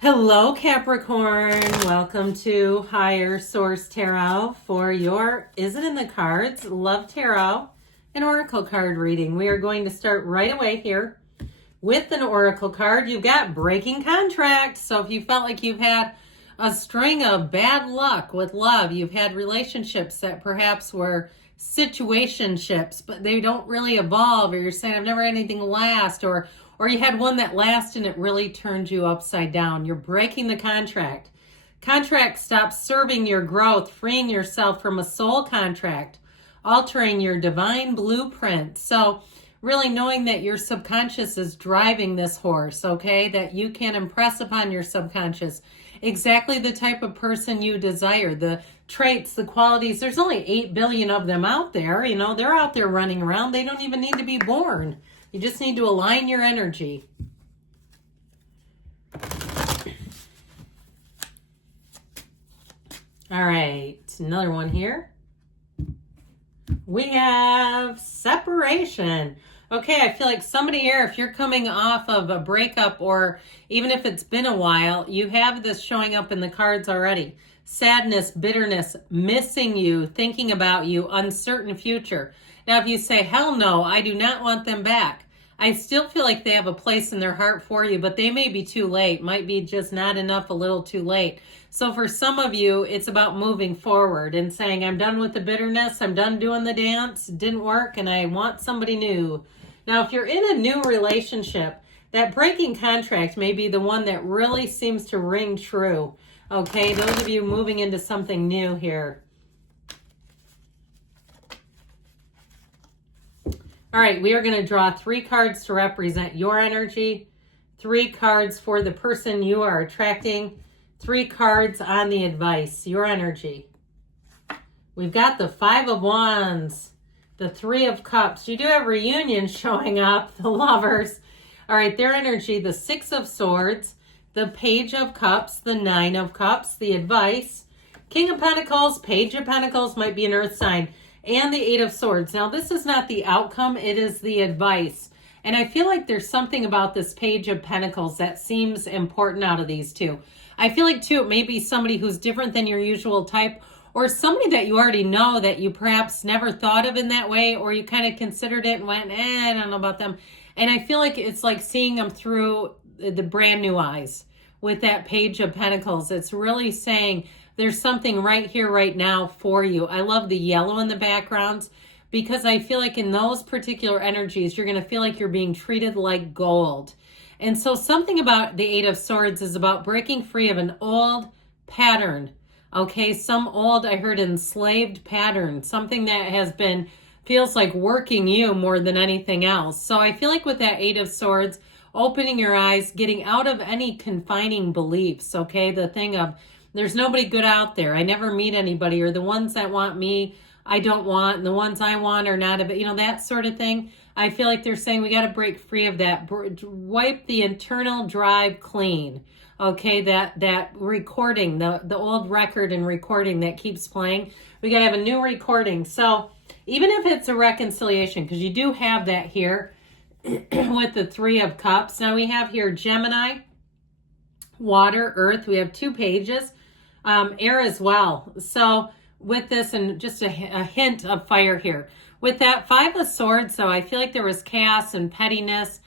Hello, Capricorn. Welcome to Higher Source Tarot for your Is It in the Cards? Love Tarot and Oracle card reading. We are going to start right away here with an Oracle card. You've got breaking contract. So if you felt like you've had a string of bad luck with love, you've had relationships that perhaps were situationships, but they don't really evolve, or you're saying, I've never had anything last, or you had one that lasted and it really turned you upside down. You're breaking the contract. Contract stops serving your growth, freeing yourself from a soul contract, altering your divine blueprint. So really knowing that your subconscious is driving this horse, okay? That you can impress upon your subconscious exactly the type of person you desire, the traits, the qualities. There's only 8 billion of them out there. You know, they're out there running around. They don't even need to be born. You just need to align your energy. All right, another one here. We have separation. Okay, I feel like somebody here, if you're coming off of a breakup, or even if it's been a while, you have this showing up in the cards already. Sadness, bitterness, missing you, thinking about you, uncertain future. Now, if you say, hell no, I do not want them back, I still feel like they have a place in their heart for you, but they may be too late. Might be just not enough, a little too late. So for some of you, it's about moving forward and saying, I'm done with the bitterness. I'm done doing the dance. It didn't work, and I want somebody new. Now, if you're in a new relationship, that breaking contract may be the one that really seems to ring true. Okay, those of you moving into something new here. All right, we are going to draw 3 cards to represent your energy, 3 cards for the person you are attracting, 3 cards on the advice, your energy. We've got the 5 of Wands, the 3 of Cups. You do have reunions showing up, the lovers. All right, their energy, the 6 of Swords, the Page of Cups, the 9 of Cups, the advice, King of Pentacles, Page of Pentacles, might be an earth sign, and the 8 of Swords. Now, this is not the outcome, it is the advice. And I feel like there's something about this Page of Pentacles that seems important out of these two. I feel like, too, it may be somebody who's different than your usual type, or somebody that you already know that you perhaps never thought of in that way, or you kind of considered it and went, I don't know about them. And I feel like it's like seeing them through the brand new eyes with that Page of Pentacles. It's really saying, there's something right here, right now for you. I love the yellow in the backgrounds because I feel like in those particular energies, you're going to feel like you're being treated like gold. And so something about the 8 of Swords is about breaking free of an old pattern. Okay, some old, I heard, enslaved pattern, something that has been, feels like working you more than anything else. So I feel like with that 8 of Swords, opening your eyes, getting out of any confining beliefs, okay? The thing of, there's nobody good out there. I never meet anybody, or the ones that want me, I don't want, and the ones I want are not, you know, that sort of thing. I feel like they're saying we got to break free of that. Wipe the internal drive clean. Okay, that recording, the old record and recording that keeps playing. We got to have a new recording. So even if it's a reconciliation, because you do have that here with the 3 of Cups. Now we have here Gemini, water, earth. We have 2 pages. Air as well. So with this, and just a hint of fire here. With that 5 of Swords, so I feel like there was chaos and pettiness,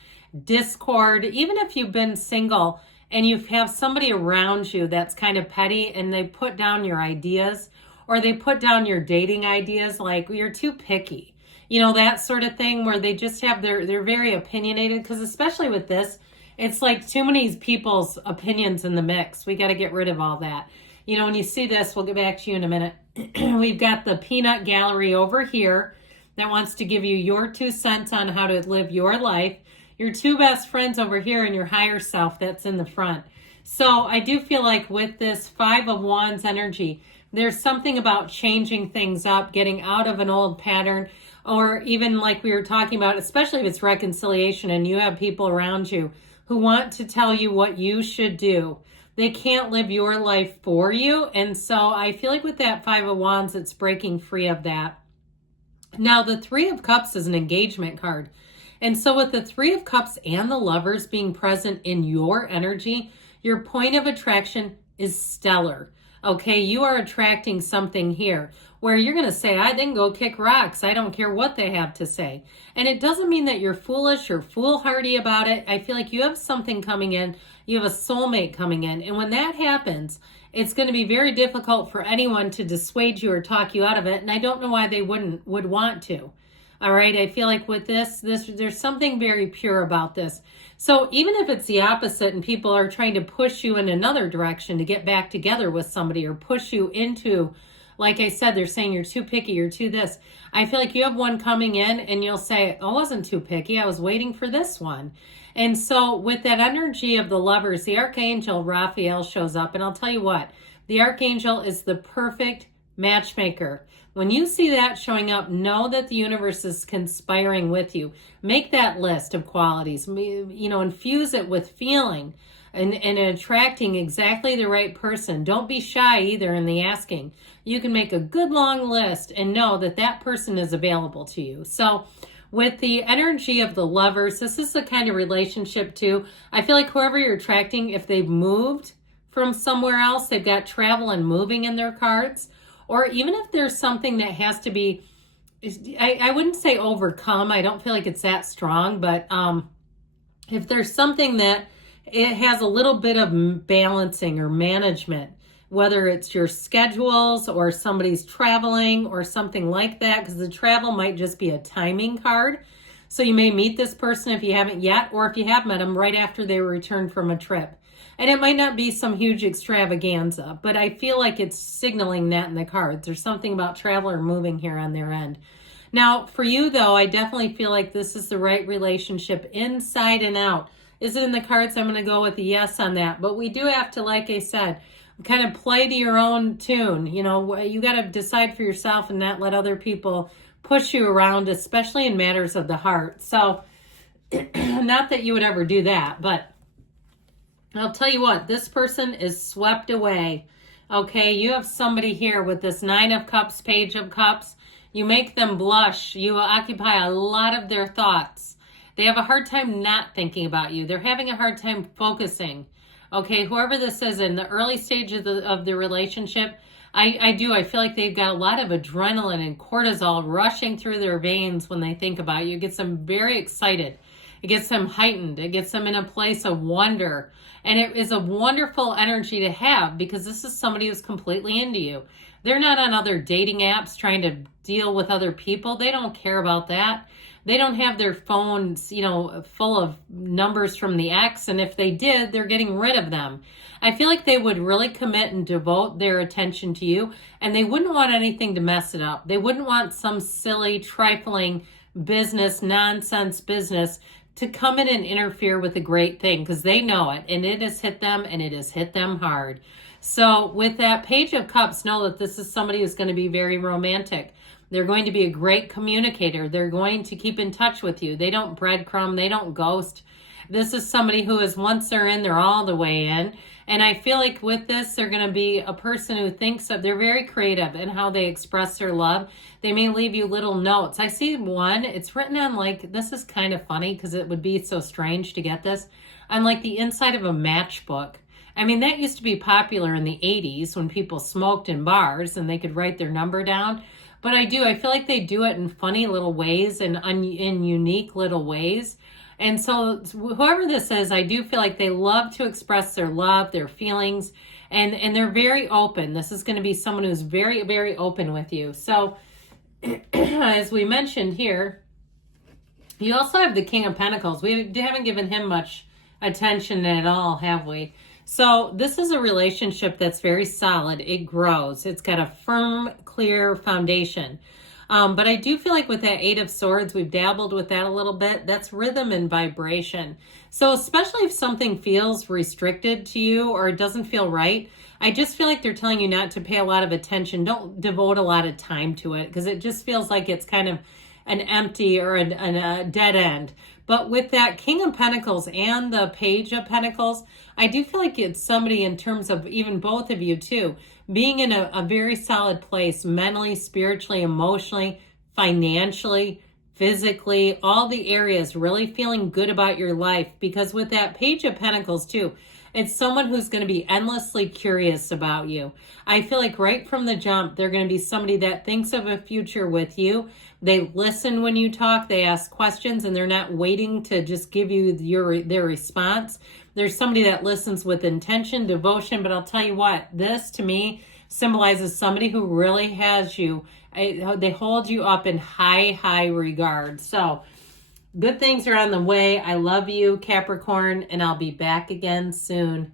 discord. Even if you've been single and you have somebody around you that's kind of petty and they put down your ideas, or they put down your dating ideas, like you're too picky. You know, that sort of thing where they just have they're very opinionated, because especially with this, it's like too many people's opinions in the mix. We got to get rid of all that. You know, when you see this, we'll get back to you in a minute. We've got the peanut gallery over here that wants to give you your 2 cents on how to live your life. Your 2 best friends over here and your higher self that's in the front. So I do feel like with this 5 of Wands energy, there's something about changing things up, getting out of an old pattern, or even like we were talking about, especially if it's reconciliation and you have people around you who want to tell you what you should do. They can't live your life for you. And so I feel like with that 5 of Wands, it's breaking free of that. Now, the 3 of Cups is an engagement card. And so with the 3 of Cups and the Lovers being present in your energy, Your point of attraction is stellar. Okay, you are attracting something here where you're going to say, I then go kick rocks. I don't care what they have to say. And it doesn't mean that you're foolish or foolhardy about it. I feel like you have something coming in. You have a soulmate coming in. And when that happens, it's going to be very difficult for anyone to dissuade you or talk you out of it. And I don't know why they would want to. All right, I feel like with this, there's something very pure about this. So even if it's the opposite and people are trying to push you in another direction to get back together with somebody or push you into, like I said, they're saying you're too picky, you're too this. I feel like you have one coming in and you'll say, I wasn't too picky, I was waiting for this one. And so with that energy of the Lovers, the Archangel Raphael shows up. And I'll tell you what, the Archangel is the perfect matchmaker. When you see that showing up, know that the universe is conspiring with you. Make that list of qualities, infuse it with feeling and attracting exactly the right person. Don't be shy either in the asking. You can make a good long list and know that that person is available to you. So with the energy of the Lovers, this is the kind of relationship too. I feel like whoever you're attracting, if they've moved from somewhere else, they've got travel and moving in their cards, or even if there's something that has to be, I wouldn't say overcome. I don't feel like it's that strong, but if there's something that it has a little bit of balancing or management, whether it's your schedules or somebody's traveling or something like that, because the travel might just be a timing card. So you may meet this person if you haven't yet, or if you have met them right after they returned from a trip. And it might not be some huge extravaganza, but I feel like it's signaling that in the cards. There's something about travel or moving here on their end. Now, for you, though, I definitely feel like this is the right relationship inside and out. Is it in the cards? I'm going to go with a yes on that. But we do have to, like I said, kind of play to your own tune. You got to decide for yourself and not let other people push you around, especially in matters of the heart. So, not that you would ever do that, but I'll tell you what, this person is swept away. Okay, you have somebody here with this Nine of Cups, Page of Cups. You make them blush. You occupy a lot of their thoughts. They have a hard time not thinking about you. They're having a hard time focusing. Okay, whoever this is in the early stages of the relationship, I feel like they've got a lot of adrenaline and cortisol rushing through their veins when they think about you. It gets them very excited. It gets them heightened. It gets them in a place of wonder. And it is a wonderful energy to have because this is somebody who's completely into you. They're not on other dating apps trying to deal with other people. They don't care about that. They don't have their phones, full of numbers from the ex. And if they did, they're getting rid of them. I feel like they would really commit and devote their attention to you. And they wouldn't want anything to mess it up. They wouldn't want some silly, trifling business, nonsense business to come in and interfere with a great thing because they know it and it has hit them and it has hit them hard. So with that Page of Cups, know that this is somebody who's going to be very romantic. They're going to be a great communicator. They're going to keep in touch with you. They don't breadcrumb. They don't ghost. This is somebody who is, once they're in, they're all the way in. And I feel like with this, they're going to be a person who thinks that they're very creative in how they express their love. They may leave you little notes. I see one, it's written on this is kind of funny because it would be so strange to get this, on the inside of a matchbook. I mean, that used to be popular in the 80s when people smoked in bars and they could write their number down. But I feel like they do it in funny little ways and in unique little ways. And so whoever this is, I do feel like they love to express their love, their feelings, and they're very open. This is going to be someone who's very, very open with you. So as we mentioned here, you also have the King of Pentacles. We haven't given him much attention at all, have we? So this is a relationship that's very solid. It grows. It's got a firm, clear foundation. But I do feel like with that Eight of Swords, we've dabbled with that a little bit. That's rhythm and vibration. So especially if something feels restricted to you or it doesn't feel right, I just feel like they're telling you not to pay a lot of attention. Don't devote a lot of time to it because it just feels like it's kind of an empty or a dead end. But with that King of Pentacles and the Page of Pentacles, I do feel like it's somebody in terms of even both of you too, being in a very solid place mentally, spiritually, emotionally, financially, physically, all the areas, really feeling good about your life. Because with that Page of Pentacles too, It's someone who's going to be endlessly curious about you. I feel like right from the jump, they're going to be somebody that thinks of a future with you. They listen when you talk, they ask questions, and they're not waiting to just give you their response. There's somebody that listens with intention, devotion, but I'll tell you what, this to me symbolizes somebody who really has you. They hold you up in high, high regard. So good things are on the way. I love you, Capricorn, and I'll be back again soon.